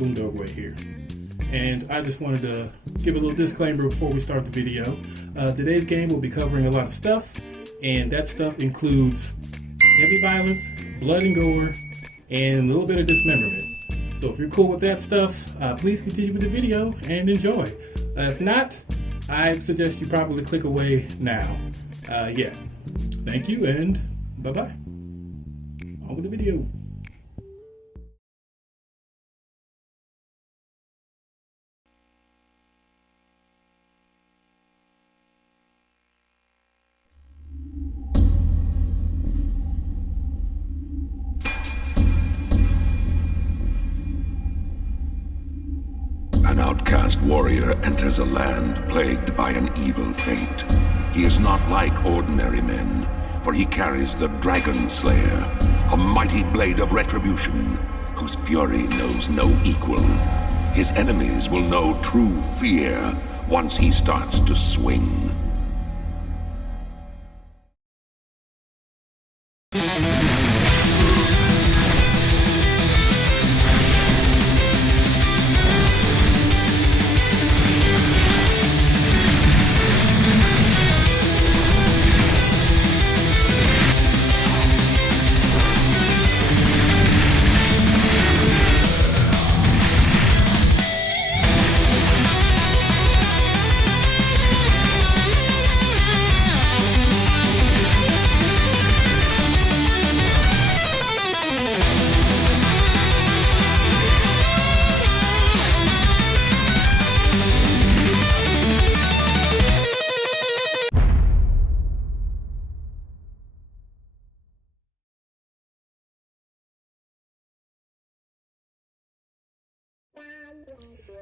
Umdogwe here. And I just wanted to give a little disclaimer before we start the video. Today's game will be covering a lot of stuff, and that stuff includes heavy violence, blood and gore, and a little bit of dismemberment. So if you're cool with that stuff, please continue with the video and enjoy. If not, I suggest you probably click away now. Yeah. Thank you and bye-bye. On with the video. An outcast warrior enters a land plagued by an evil fate. He is not like ordinary men, for he carries the Dragon Slayer, a mighty blade of retribution, whose fury knows no equal. His enemies will know true fear once he starts to swing.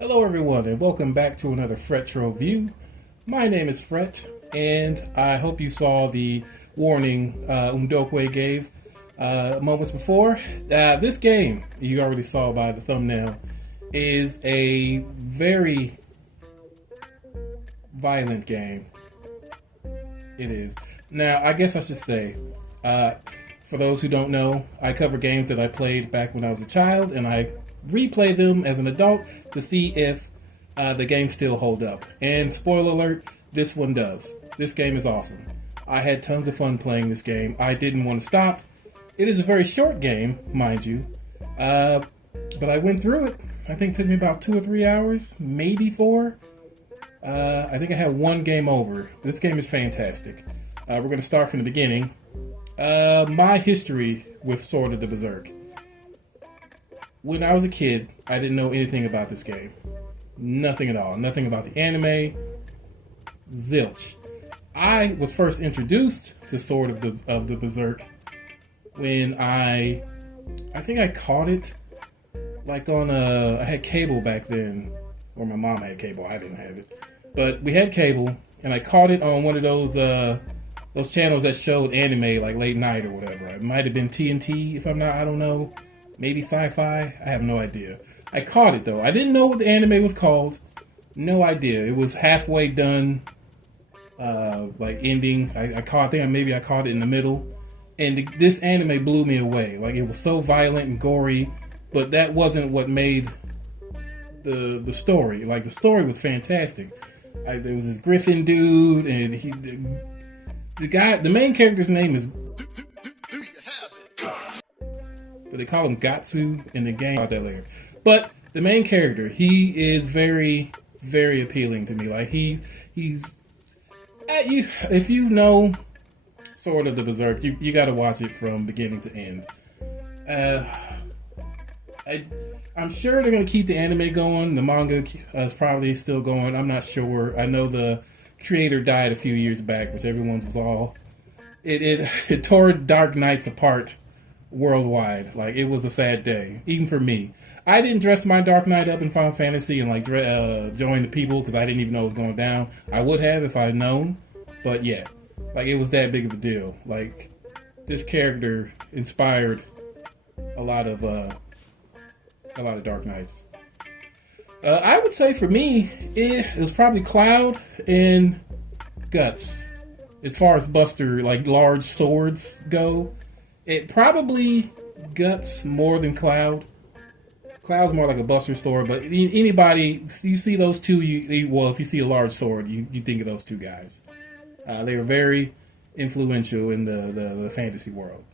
Hello everyone and welcome back to another FretroView. My name is Fret and I hope you saw the warning Umdogwe gave moments before. This game, you already saw by the thumbnail, is a very violent game. It is. Now, I guess I should say, for those who don't know, I cover games that I played back when I was a child and I replay them as an adult to see if the games still hold up. And spoiler alert, this one does. This game is awesome. I had tons of fun playing this game. I didn't want to stop. It is a very short game, mind you, but I went through it. I think it took me about 2 or 3 hours, maybe 4. I think I had one game over. This game is fantastic. We're going to start from the beginning. My history with Sword of the Berserk. When I was a kid, I didn't know anything about this game. Nothing at all. Nothing about the anime. Zilch. I was first introduced to Sword of the Berserk when I think I caught it like on I had cable back then, or my mom had cable. I didn't have it, but we had cable, and I caught it on one of those channels that showed anime like late night or whatever. It might have been TNT, if I'm not. I don't know. Maybe Sci-Fi? I have no idea. I caught it though. I didn't know what the anime was called. No idea. It was halfway done, like ending. I caught it. Maybe I caught it in the middle. And this anime blew me away. Like, it was so violent and gory, but that wasn't what made the story. Like, the story was fantastic. There was this Griffin dude, and the main character's name is, but they call him Gatsu in the game. About that later. But the main character, he is very, very appealing to me. Like, he's if you know Sword of the Berserk, you got to watch it from beginning to end. I'm sure they're gonna keep the anime going. The manga is probably still going. I'm not sure. I know the creator died a few years back, which everyone was all. It tore Dark Knights apart worldwide. Like, it was a sad day, even for me. I didn't dress my Dark Knight up in Final Fantasy and like join the people because I didn't even know it was going down. I would have if I had known, but yeah, like, it was that big of a deal. Like, this character inspired a lot of Dark Knights. I would say for me, it was probably Cloud and Guts. As far as Buster, like, large swords go, it probably Guts more than Cloud. Cloud's more like a buster sword, but anybody, you see those two, well, if you see a large sword, you think of those two guys. They were very influential in the fantasy world.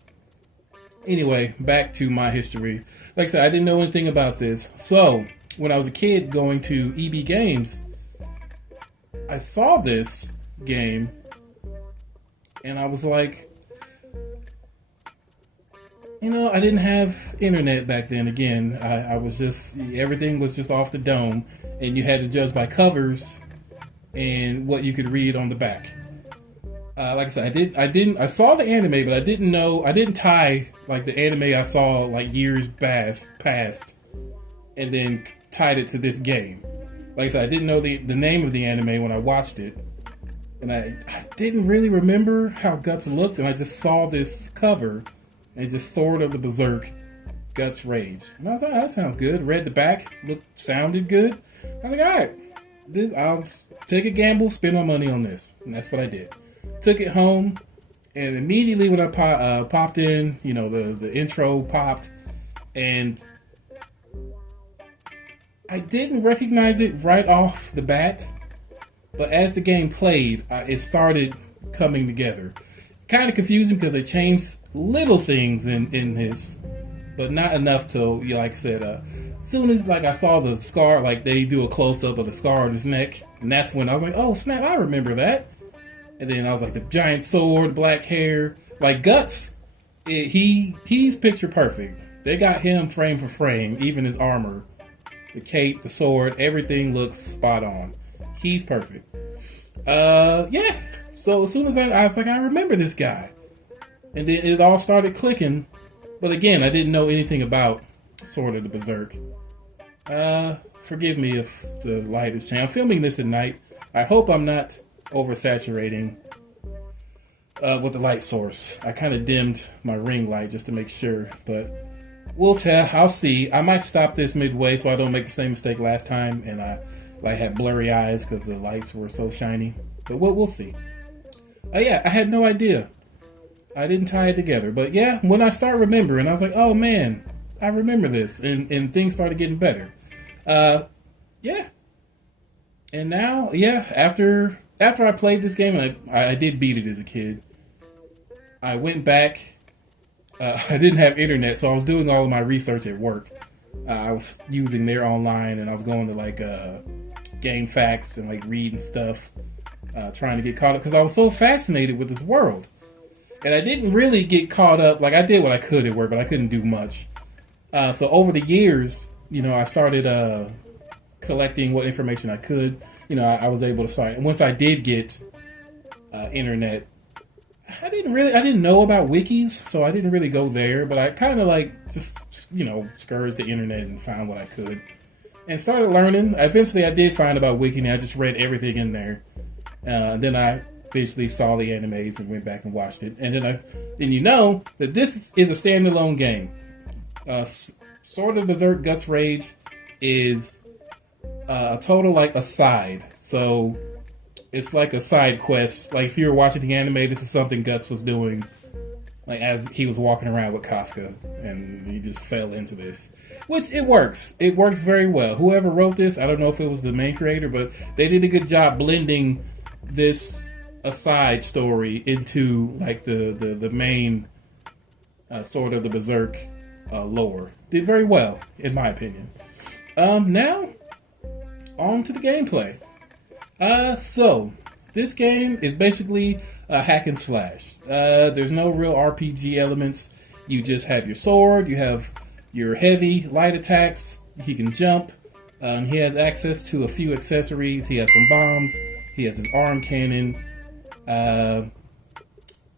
Anyway, back to my history. Like I said, I didn't know anything about this. So, when I was a kid going to EB Games, I saw this game, and I was like, I didn't have internet back then. Again, I was just, everything was just off the dome, and you had to judge by covers and what you could read on the back. Like I said, I saw the anime, but I didn't tie like the anime I saw like years past, and then tied it to this game. Like I said, I didn't know the name of the anime when I watched it, and I didn't really remember how Guts looked, and I just saw this cover, and it's just Sword of the Berserk Guts Rage, and I was like, oh, that sounds good. Read the back, sounded good. I was like, all right, I'll take a gamble, spend my money on this, and that's what I did. Took it home, and immediately when I popped in, the intro popped, and I didn't recognize it right off the bat, but as the game played, it started coming together. Kind of confusing because they changed little things in this, but not enough to, like I said, as soon as I saw the scar, like they do a close-up of the scar on his neck, and that's when I was like, oh snap, I remember that. And then I was like, the giant sword, black hair. Like Guts, he's picture perfect. They got him frame for frame, even his armor, the cape, the sword, everything looks spot on. He's perfect. Yeah. So as soon as I was like, I remember this guy. And then it all started clicking. But again, I didn't know anything about Sword of the Berserk. Forgive me if the light is changing. I'm filming this at night. I hope I'm not oversaturating with the light source. I kind of dimmed my ring light just to make sure, but we'll tell. I'll see. I might stop this midway so I don't make the same mistake last time, and I had blurry eyes because the lights were so shiny. But we'll see. Yeah, I had no idea. I didn't tie it together, but yeah, when I start remembering, I was like, oh man, I remember this, and things started getting better. Yeah. And now, yeah, after I played this game, and I did beat it as a kid, I went back. I didn't have internet, so I was doing all of my research at work. I was using their online, and I was going to Game Facts and reading stuff, trying to get caught up, because I was so fascinated with this world. And I didn't really get caught up. I did what I could at work, but I couldn't do much. So over the years, I started collecting what information I could. I was able to start. And once I did get internet, I didn't know about wikis, so I didn't really go there. But I kind of just scourged the internet and found what I could, and started learning. Eventually, I did find about wiki, and I just read everything in there. Then I eventually saw the animes and went back and watched it. And then you know that this is a standalone game. Sword of Berserk Guts Rage is a total a side. So it's like a side quest. If you were watching the anime, this is something Guts was doing as he was walking around with Casca, and he just fell into this. Which it works. It works very well. Whoever wrote this, I don't know if it was the main creator, but they did a good job blending this aside story into the main Sword of the Berserk lore. Did very well, in my opinion. Now on to the gameplay. So this game is basically a hack and slash. There's no real RPG elements. You just have your sword, you have your heavy, light attacks, he can jump, he has access to a few accessories, he has some bombs, he has his arm cannon,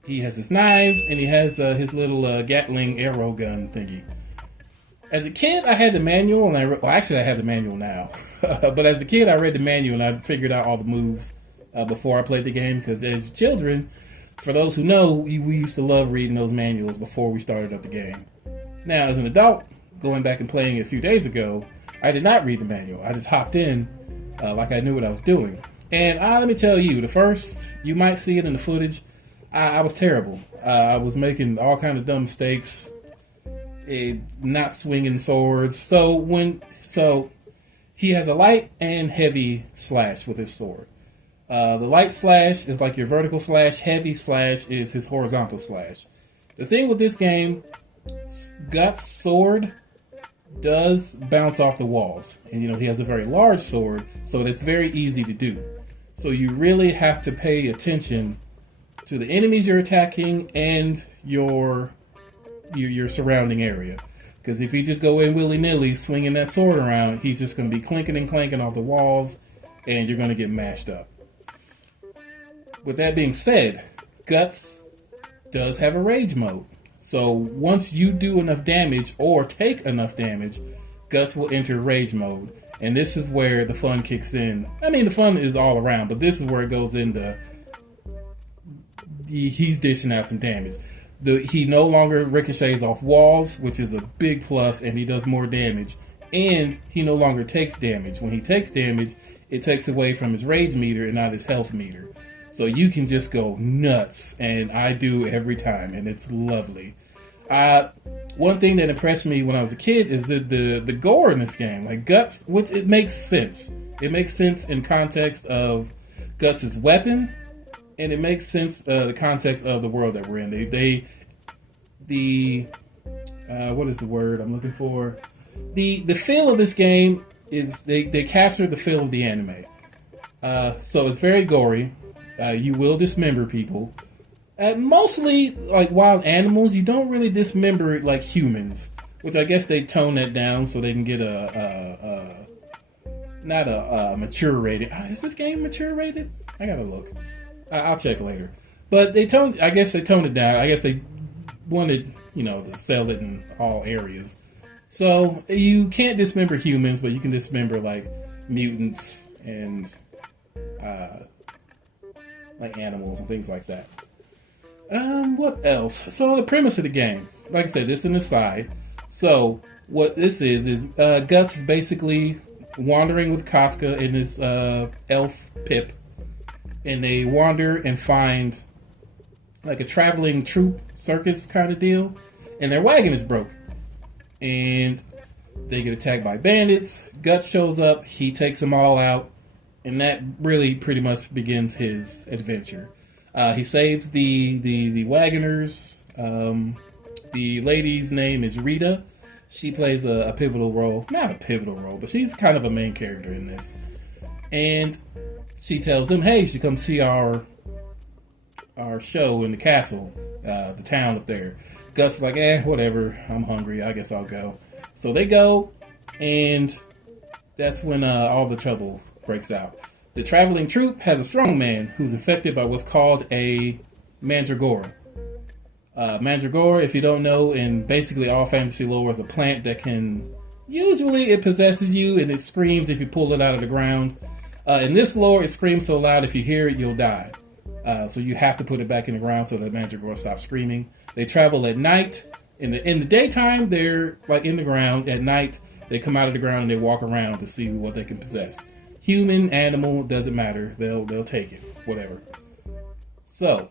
he has his knives, and he has his little Gatling arrow gun thingy. As a kid, I had the manual, and actually I have the manual now. But as a kid, I read the manual, and I figured out all the moves before I played the game, because as children, for those who know, we used to love reading those manuals before we started up the game. Now, as an adult, going back and playing it a few days ago, I did not read the manual. I just hopped in like I knew what I was doing. And let me tell you, you might see it in the footage, I was terrible. I was making all kind of dumb mistakes. not swinging swords. So he has a light and heavy slash with his sword. The light slash is like your vertical slash. Heavy slash is his horizontal slash. The thing with this game, Guts' sword does bounce off the walls. And, he has a very large sword, so it's very easy to do. So you really have to pay attention to the enemies you're attacking and your surrounding area. Because if you just go in willy-nilly swinging that sword around, he's just going to be clinking and clanking off the walls, and you're going to get mashed up. With that being said, Guts does have a rage mode. So once you do enough damage or take enough damage, Guts will enter rage mode. And this is where the fun kicks in. I mean, the fun is all around, but this is where it goes into he's dishing out some damage. He no longer ricochets off walls, which is a big plus, and he does more damage. And he no longer takes damage. When he takes damage, it takes away from his rage meter and not his health meter. So you can just go nuts, and I do every time, and it's lovely. One thing that impressed me when I was a kid is the gore in this game. Like Guts, which it makes sense. It makes sense in context of Guts' weapon, and it makes sense the context of the world that we're in. What is the word I'm looking for? The feel of this game is they capture the feel of the anime. So it's very gory. You will dismember people. Mostly like wild animals. You don't really dismember like humans, which I guess they tone that down so they can get not a mature rated. Is this game mature rated? I gotta look. I'll check later. But I guess they toned it down. I guess they wanted, to sell it in all areas. So you can't dismember humans, but you can dismember like mutants and like animals and things like that. What else? So the premise of the game, like I said, this is an aside. So what this is Gus is basically wandering with Casca and his elf Pip, and they wander and find like a traveling troupe circus kind of deal, and their wagon is broken, and they get attacked by bandits. Guts shows up, he takes them all out, and that really pretty much begins his adventure. He saves the wagoners. The lady's name is Rita. She plays a pivotal role. Not a pivotal role, but she's kind of a main character in this. And she tells them, hey, you should come see our show in the castle, the town up there. Gus is like, whatever, I'm hungry, I guess I'll go. So they go, and that's when all the trouble breaks out. The traveling troupe has a strong man who's infected by what's called a mandragora. Mandragora, if you don't know, in basically all fantasy lore, is a plant that usually it possesses you and it screams if you pull it out of the ground. In this lore, it screams so loud if you hear it, you'll die. So you have to put it back in the ground so that mandragora stops screaming. They travel at night. In the daytime, they're like in the ground. At night, they come out of the ground and they walk around to see what they can possess. Human, animal, doesn't matter. They'll take it. Whatever. So,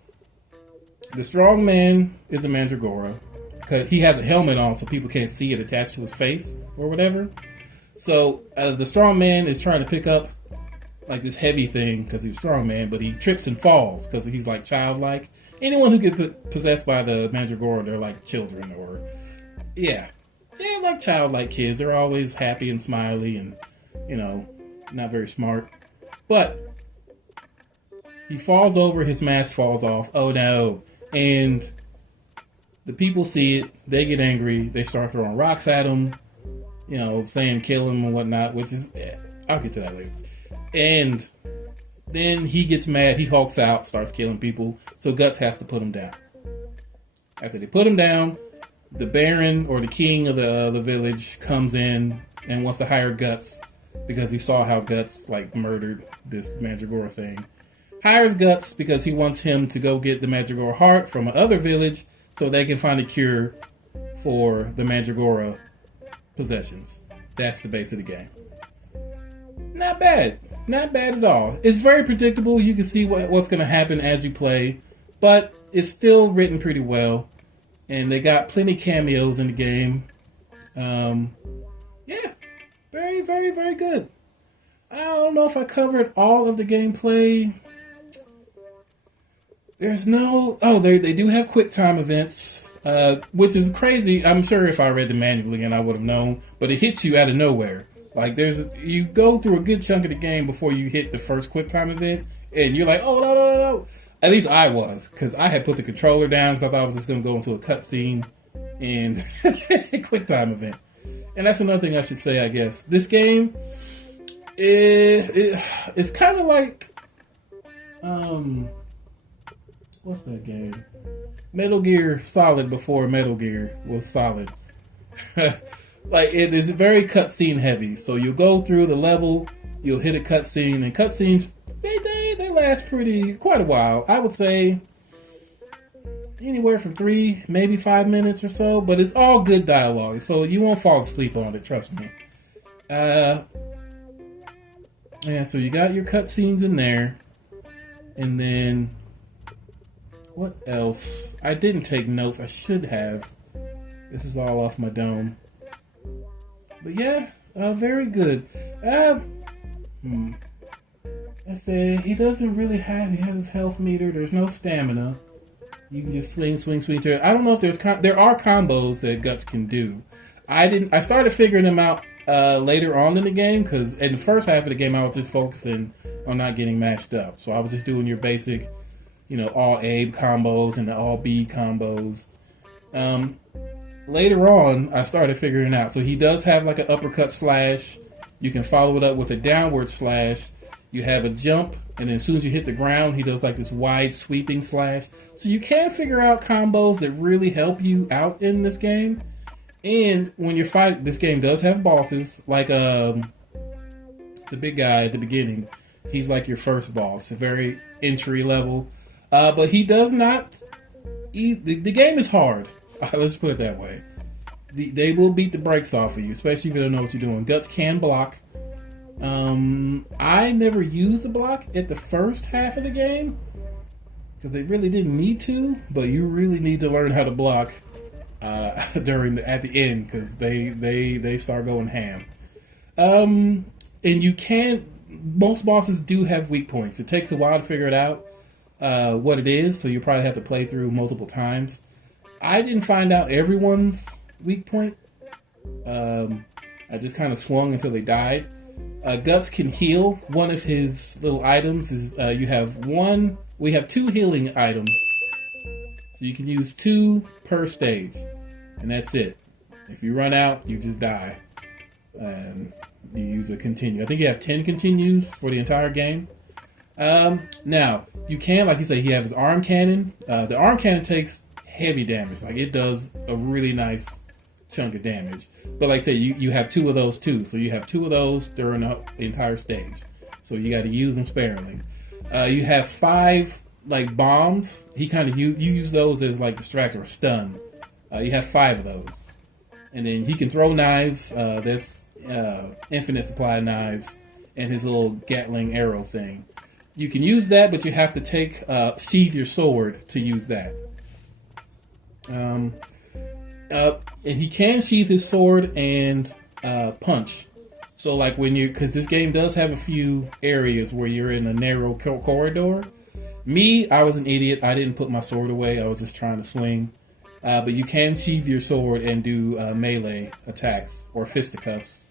the strong man is a mandragora. Because he has a helmet on so people can't see it attached to his face or whatever. So, the strong man is trying to pick up like this heavy thing because he's a strong man, but he trips and falls because he's like childlike. Anyone who gets possessed by the mandragora, they're like children or like childlike kids. They're always happy and smiley and not very smart. But he falls over, his mask falls off. Oh no. And the people see it, they get angry, they start throwing rocks at him, saying kill him and whatnot, which is I'll get to that later. And then he gets mad, he hulks out, starts killing people, so Guts has to put him down. After they put him down, the Baron or the king of the village comes in and wants to hire Guts because he saw how Guts murdered this Mandragora thing. Hires Guts because he wants him to go get the Mandragora heart from another village so they can find a cure for the Mandragora possessions. That's the base of the game. Not bad. Not bad at all. It's very predictable. You can see what's going to happen as you play, but it's still written pretty well. and they got plenty cameos in the game. Yeah, very, very, very good. I don't know if I covered all of the gameplay. There's no... Oh, they do have quick time events, which is crazy. I'm sure if I read the manual again, I would have known. But it hits you out of nowhere. Like, you go through a good chunk of the game before you hit the first quick time event, and you're like, oh, no, no, no, no. At least I was, because I had put the controller down, because I thought I was just going to go into a cutscene and a quick time event. And that's another thing I should say, I guess. This game, it's kind of like... what's that game? Metal Gear Solid before Metal Gear was Solid. Like, it is very cutscene heavy. So you'll go through the level, you'll hit a cutscene, and cutscenes, they last quite a while. I would say anywhere from 3, maybe 5 minutes or so, but it's all good dialogue, so you won't fall asleep on it, trust me. Yeah, so you got your cutscenes in there, and then what else? I didn't take notes. I should have. This is all off my dome. But yeah, very good. I said he doesn't really have. He has his health meter. There's no stamina. You can just swing through it. I don't know if there are combos that Guts can do. I started figuring them out later on in the game, because in the first half of the game I was just focusing on not getting matched up. So I was just doing your basic, all A combos and the all B combos. Later on, I started figuring it out. So he does have like an uppercut slash. You can follow it up with a downward slash. You have a jump, and then as soon as you hit the ground, he does like this wide sweeping slash. So you can figure out combos that really help you out in this game. And when you're fighting, this game does have bosses, like the big guy at the beginning. He's like your first boss, a very entry level. But he does not... The game is hard. Let's put it that way. They will beat the brakes off of you, especially if you don't know what you're doing. Guts can block. I never used the block at the first half of the game, because they really didn't need to, but you really need to learn how to block at the end, because they start going ham. And you can't... Most bosses do have weak points. It takes a while to figure it out what it is, so you probably have to play through multiple times. I didn't find out everyone's weak point. I just kind of swung until they died. Guts can heal. One of his little items is we have 2 healing items. So you can use 2 per stage. And that's it. If you run out, you just die. And you use a continue. I think you have 10 continues for the entire game. Now, you can, like you say, he has his arm cannon. The arm cannon takes heavy damage. Like, it does a really nice chunk of damage. But like I say, you have 2 of those too. So you have 2 of those during the entire stage. So you got to use them sparingly. You have 5 like bombs. He kind of you use those as like distraction or stun. You have 5 of those, and then he can throw knives. That's infinite supply of knives, and his little Gatling arrow thing. You can use that, but you have to sheath your sword to use that. And he can sheath his sword and punch. So like because this game does have a few areas where you're in a narrow corridor. Me, I was an idiot. I didn't put my sword away. I was just trying to swing. But you can sheath your sword and do melee attacks or fisticuffs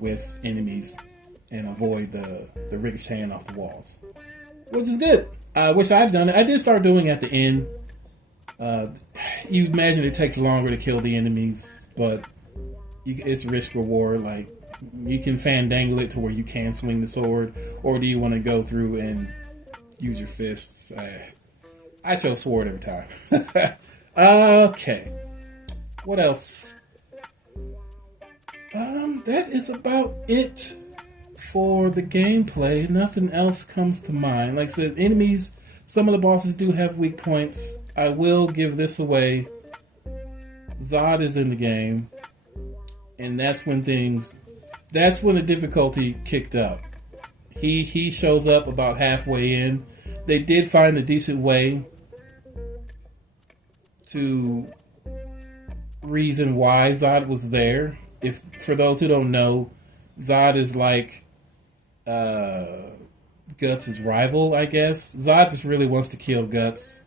with enemies and avoid the ricocheting off the walls, which is good. I wish I'd done it. I did start doing it at the end. You imagine it takes longer to kill the enemies, but it's risk reward. Like, you can fandangle it to where you can swing the sword, or do you want to go through and use your fists? I chose sword every time. Okay, what else? That is about it for the gameplay. Nothing else comes to mind. Like I said, enemies, some of the bosses do have weak points. I will give this away. Zod is in the game, and that's when the difficulty kicked up. He shows up about halfway in. They did find a decent way to reason why Zod was there. If for those who don't know, Zod is like Guts' rival, I guess. Zod just really wants to kill Guts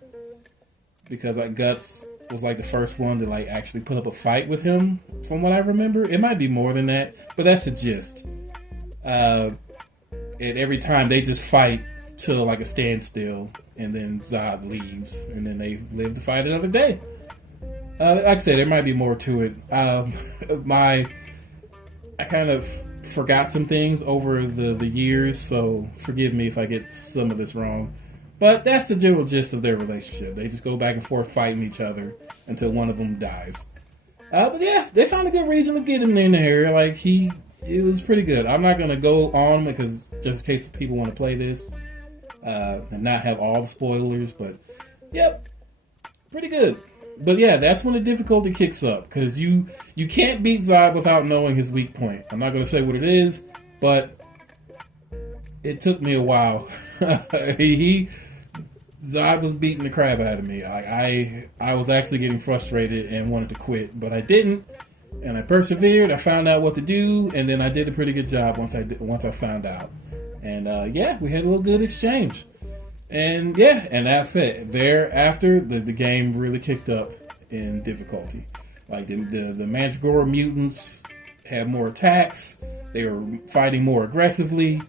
because like Guts was like the first one to like actually put up a fight with him, from what I remember. It might be more than that, but that's the gist. And every time they just fight to like a standstill, and then Zod leaves, and then they live to fight another day. Like I said, there might be more to it. I kind of forgot some things over the years, so forgive me if I get some of this wrong. But that's the general gist of their relationship. They just go back and forth fighting each other until one of them dies. But yeah, they found a good reason to get him in there. Like, it was pretty good. I'm not going to go on because just in case people want to play this and not have all the spoilers. But, yep, pretty good. But yeah, that's when the difficulty kicks up, because you can't beat Zod without knowing his weak point. I'm not going to say what it is, but it took me a while. Zod was beating the crap out of me. I was actually getting frustrated and wanted to quit, but I didn't, and I persevered. I found out what to do, and then I did a pretty good job once I found out. And yeah, we had a little good exchange. And yeah, and that's it. Thereafter, the game really kicked up in difficulty. Like the Mandragora mutants had more attacks. They were fighting more aggressively.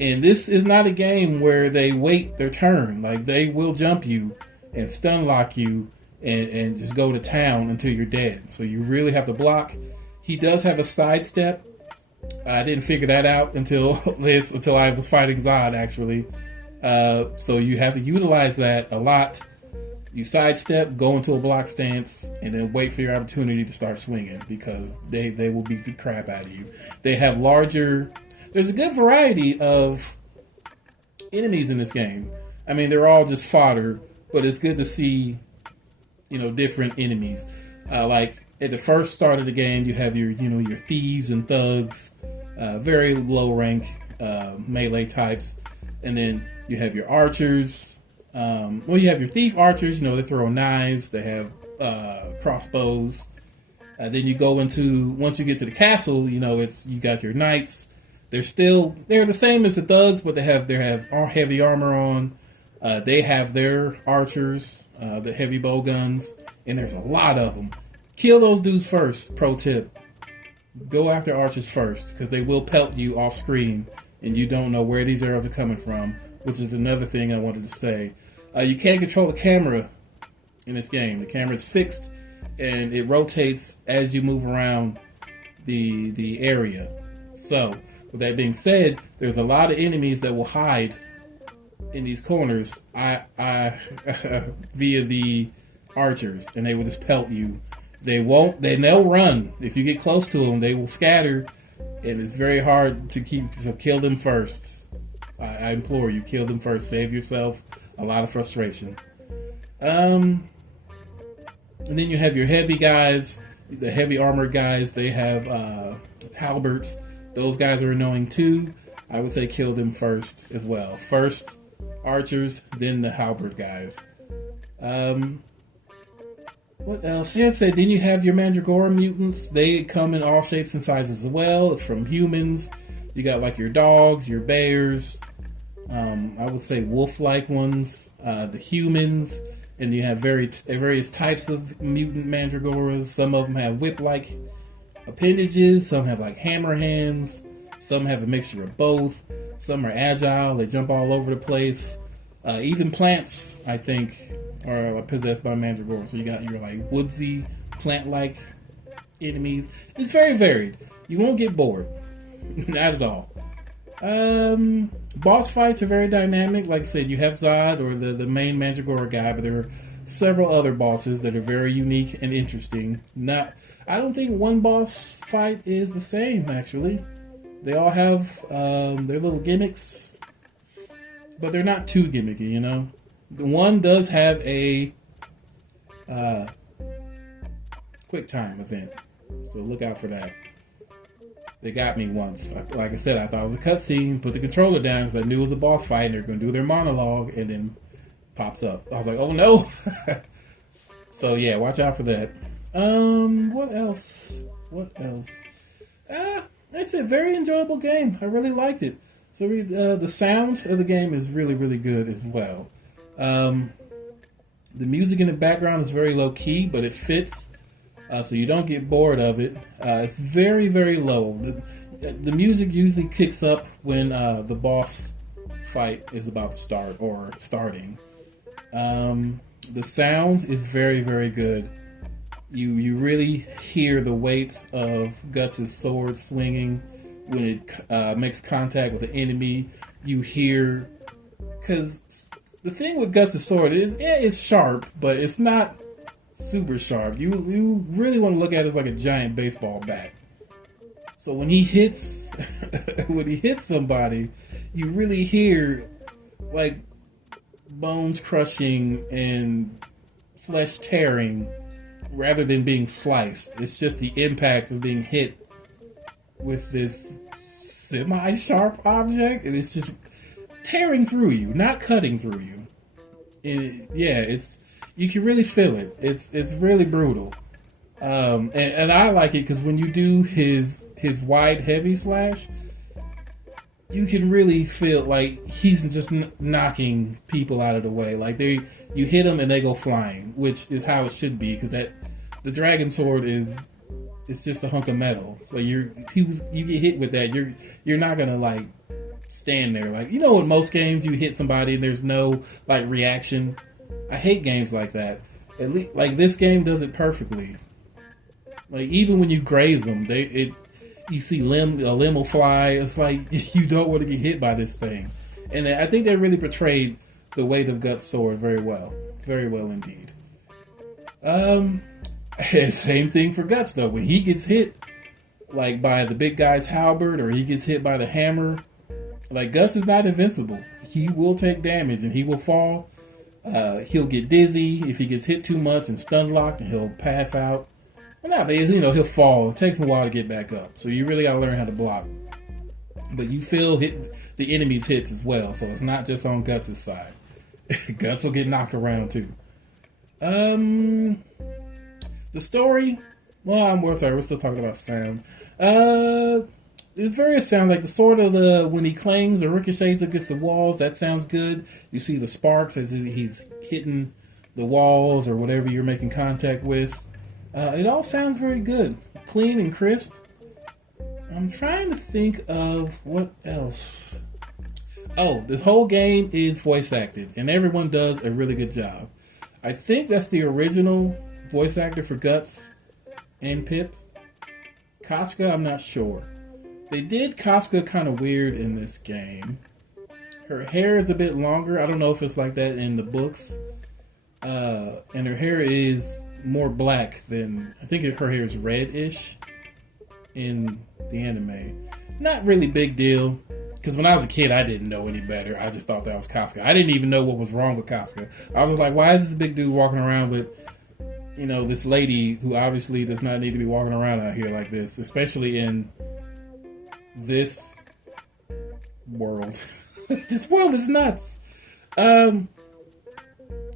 And this is not a game where they wait their turn. Like, they will jump you and stun lock you and just go to town until you're dead. So you really have to block. He does have a sidestep. I didn't figure that out until I was fighting Zod, actually. So you have to utilize that a lot. You sidestep, go into a block stance, and then wait for your opportunity to start swinging, because they will beat the crap out of you. They have larger... There's a good variety of enemies in this game. I mean, they're all just fodder, but it's good to see, different enemies. Like at the first start of the game, you have your thieves and thugs, very low rank melee types, and then you have your archers. You have your thief archers. They throw knives. They have crossbows. Then you go into, once you get to the castle, you got your knights. They're the same as the thugs, but they have heavy armor on. They have their archers, the heavy bow guns, and there's a lot of them. Kill those dudes first. Pro tip: go after archers first, because they will pelt you off screen, and you don't know where these arrows are coming from. Which is another thing I wanted to say. You can't control the camera in this game. The camera is fixed, and it rotates as you move around the area. So, with that being said, there's a lot of enemies that will hide in these corners via the archers, and they will just pelt you. They'll run. If you get close to them, they will scatter, and it's very hard to keep, so kill them first. I implore you, kill them first. Save yourself a lot of frustration. And then you have your heavy guys, the heavy armored guys. They have halberds. Those guys are annoying too. I would say kill them first as well. First archers, then the halberd guys. What else? Yeah, then you have your Mandragora mutants. They come in all shapes and sizes as well. From humans, you got like your dogs, your bears. I would say wolf-like ones. The humans, and you have various types of mutant Mandragoras. Some of them have whip-like appendages, some have like hammer hands, some have a mixture of both, some are agile, they jump all over the place. Even plants, I think, are possessed by Mandragora. So you got your like woodsy, plant-like enemies. It's very varied. You won't get bored. Not at all. Boss fights are very dynamic. Like I said, you have Zod, or the main Mandragora guy, but there are several other bosses that are very unique and interesting. I don't think one boss fight is the same, actually. They all have their little gimmicks, but they're not too gimmicky, The one does have a quick time event, so look out for that. They got me once. Like I said, I thought it was a cutscene, put the controller down because I knew it was a boss fight and they're going to do their monologue, and then pops up. I was like, oh no! So yeah, watch out for that. What else? What else? It's a very enjoyable game. I really liked it. So the sound of the game is really, really good as well. The music in the background is very low key, but it fits, so you don't get bored of it. It's very, very low. The music usually kicks up when the boss fight is about to start or starting. The sound is very, very good. You really hear the weight of Guts' sword swinging when it makes contact with an enemy. You hear, because the thing with Guts' sword is, it's sharp, but it's not super sharp. You really want to look at it as like a giant baseball bat. So when he hits, when he hits somebody, you really hear like bones crushing and flesh tearing rather than being sliced. It's just the impact of being hit with this semi-sharp object, and it's just tearing through you, not cutting through you. It's you can really feel it. It's really brutal. And I like it because when you do his wide heavy slash, you can really feel like he's just knocking people out of the way. Like you hit them and they go flying, which is how it should be, because the dragon sword it's just a hunk of metal. So you get hit with that, you're not gonna like stand there. Like, you know, in most games you hit somebody and there's no like reaction. I hate games like that. At least like this game does it perfectly. Like even when you graze them, you see a limb will fly. It's like you don't want to get hit by this thing. And I think they really portrayed the weight of Guts' sword very well indeed. Same thing for Guts though. When he gets hit like by the big guy's halberd or he gets hit by the hammer, like Guts is not invincible. He will take damage and he will fall. He'll get dizzy if he gets hit too much and stun locked, and he'll pass out. Well, not, he'll fall. It takes him a while to get back up. So you really gotta learn how to block. But you feel the enemy's hits as well, so it's not just on Guts' side. Guts will get knocked around too. The story, well, we're still talking about sound. There's various sound, like the sword of when he clangs or ricochets against the walls, that sounds good. You see the sparks as he's hitting the walls or whatever you're making contact with. It all sounds very good, clean and crisp. I'm trying to think of what else. Oh, the whole game is voice acted, and everyone does a really good job. I think that's the original voice actor for Guts and Pip. Casca, I'm not sure. They did Casca kind of weird in this game. Her hair is a bit longer. I don't know if it's like that in the books. And her hair is more black than, I think her hair is reddish in the anime. Not really big deal, because when I was a kid I didn't know any better. I just thought that was Casca. I didn't even know what was wrong with Casca. I was like, why is this big dude walking around with, this lady who obviously does not need to be walking around out here like this, especially in this world. This world is nuts.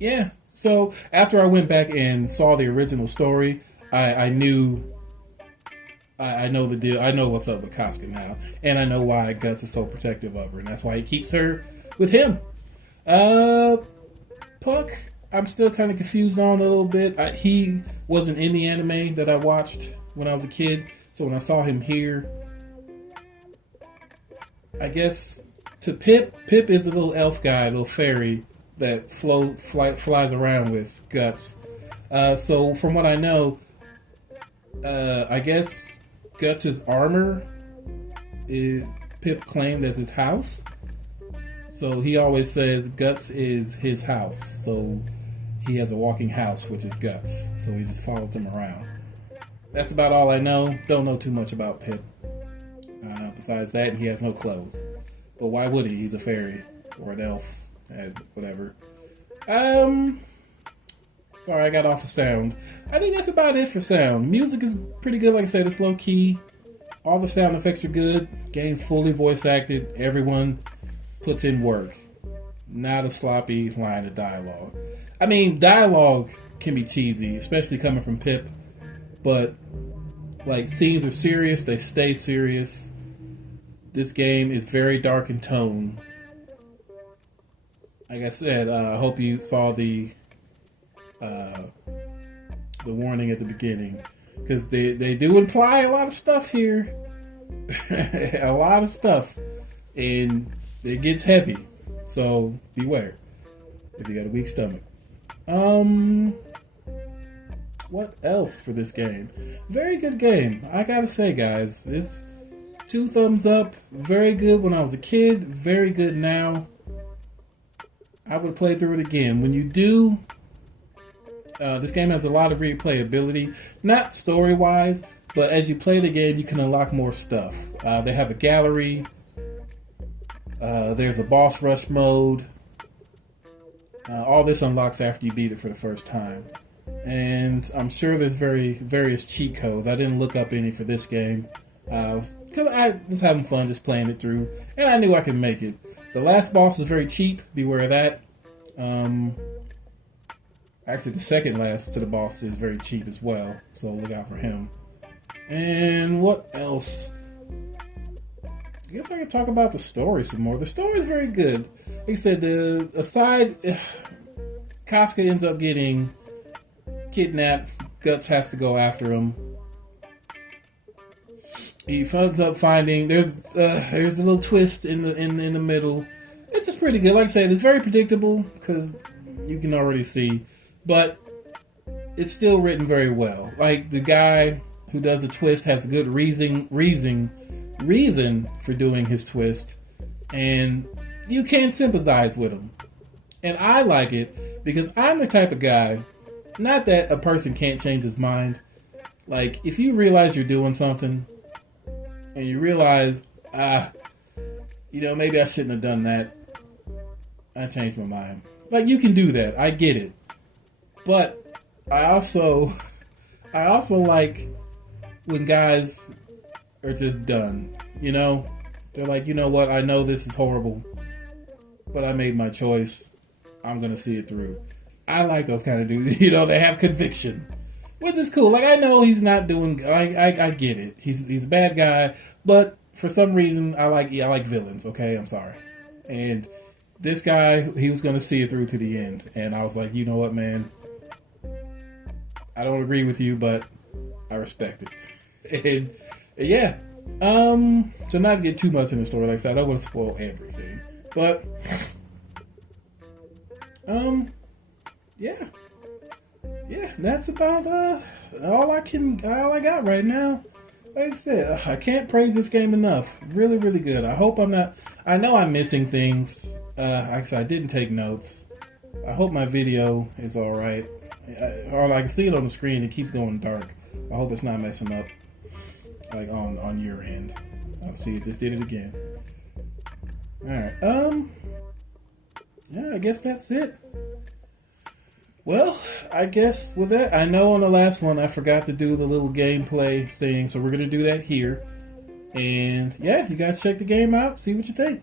Yeah, so after I went back and saw the original story, I knew, I know the deal. I know what's up with Casca now, and I know why Guts is so protective of her, and that's why he keeps her with him. Puck, I'm still kind of confused on a little bit. He wasn't in the anime that I watched when I was a kid, so when I saw him here, I guess to Pip is a little elf guy, a little fairy that flies around with Guts. So from what I know, I guess Guts' armor is Pip claimed as his house. So he always says Guts is his house. So he has a walking house, which is Guts. So he just follows him around. That's about all I know. Don't know too much about Pip. Besides that, he has no clothes. But why would he? He's a fairy or an elf. Whatever. Sorry, I got off of sound. I think that's about it for sound. Music is pretty good. Like I said, it's low key. All the sound effects are good. Game's fully voice acted. Everyone puts in work. Not a sloppy line of dialogue. I mean, dialogue can be cheesy, especially coming from Pip. But like, scenes are serious, they stay serious. This game is very dark in tone. Like I said, I hope you saw the warning at the beginning, because they do imply a lot of stuff here. A lot of stuff, and it gets heavy, so beware if you got a weak stomach. What else for this game? Very good game, I gotta say, guys. It's 2 thumbs up. Very good when I was a kid, very good now. I would play through it again. When you do, this game has a lot of replayability, not story-wise, but as you play the game, you can unlock more stuff. They have a gallery. There's a boss rush mode. All this unlocks after you beat it for the first time. And I'm sure there's various cheat codes. I didn't look up any for this game, because I was having fun just playing it through, and I knew I could make it. The last boss is very cheap. Beware of that. Actually, the second last to the boss is very cheap as well, so look out for him. And what else? I guess I could talk about the story some more. The story is very good. Like I said, Casca ends up getting kidnapped. Guts has to go after him. He ends up finding there's a little twist in the middle. It's just pretty good. Like I said, it's very predictable because you can already see, but it's still written very well. Like, the guy who does the twist has a good reason for doing his twist, and you can sympathize with him. And I like it because I'm the type of guy, not that a person can't change his mind. Like, if you realize you're doing something and you realize, maybe I shouldn't have done that, I changed my mind. Like, you can do that. I get it. But I also like when guys are just done, They're like, you know what, I know this is horrible, but I made my choice. I'm going to see it through. I like those kind of dudes. They have conviction, which is cool. Like, I know he's not doing, I get it. He's a bad guy, but for some reason, I like villains, okay? I'm sorry. And this guy, he was going to see it through to the end. And I was like, you know what, man? I don't agree with you, but I respect it. And yeah. So not to get too much in the story, like I said, I don't want to spoil everything. But yeah, that's about all I got right now. Like I said, I can't praise this game enough. Really, really good. I hope I know I'm missing things. Actually, I didn't take notes. I hope my video is all right. Or I can see it on the screen. It keeps going dark. I hope it's not messing up, like on your end. I see it just did it again. All right. Yeah, I guess that's it. Well, I guess with that, I know on the last one I forgot to do the little gameplay thing, so we're gonna do that here. And yeah, you guys check the game out, see what you think.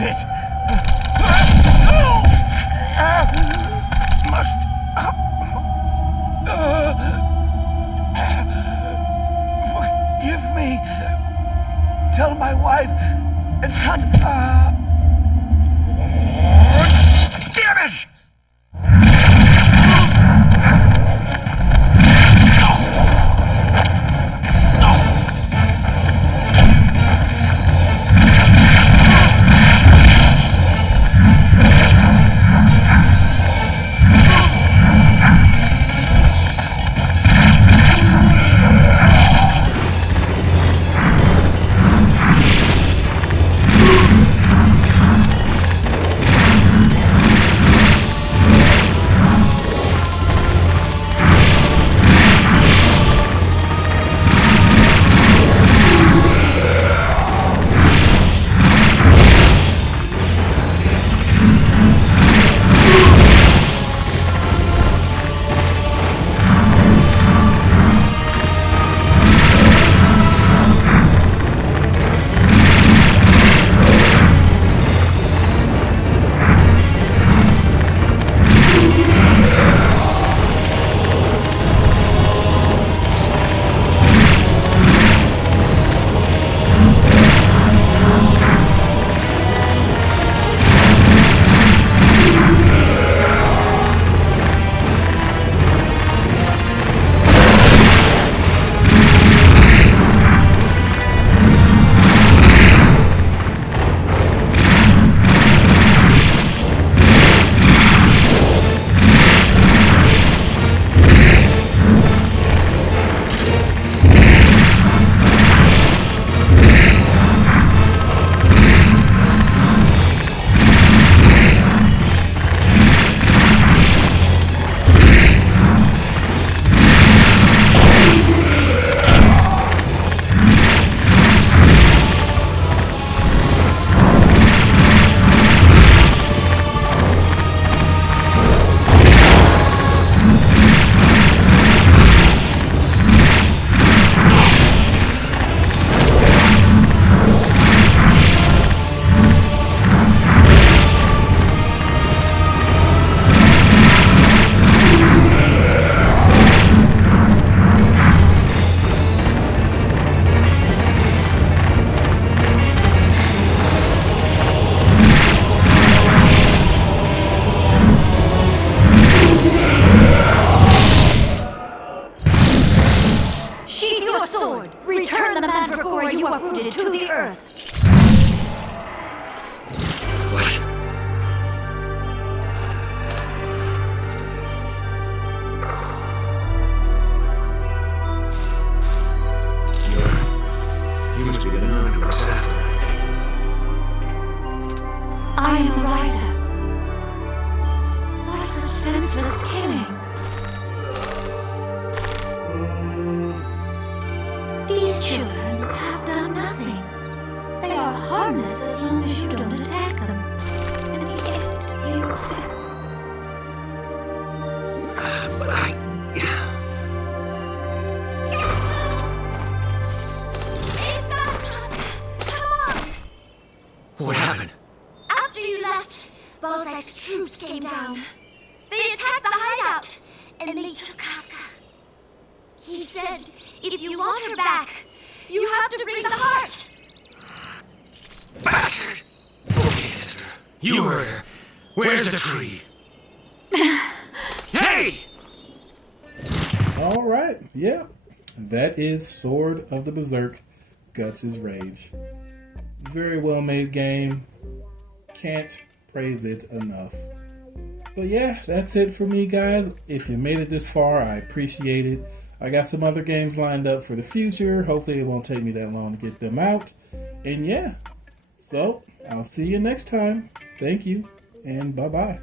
Use it! Must... Forgive me. Tell my wife and son... Damn it! What happened? After you left, Balzac's troops came down. They attacked the hideout, and they took Casca. He said, if you want her back, you have to bring the heart. Bastard! Okay, sister. You heard her. Where's the tree? Hey! All right, yeah. That is Sword of the Berserk Guts Rage. Very well made game. Can't praise it enough. But yeah, that's it for me, guys. If you made it this far, I appreciate it. I got some other games lined up for the future. Hopefully it won't take me that long to get them out. And yeah, so I'll see you next time. Thank you, and bye-bye.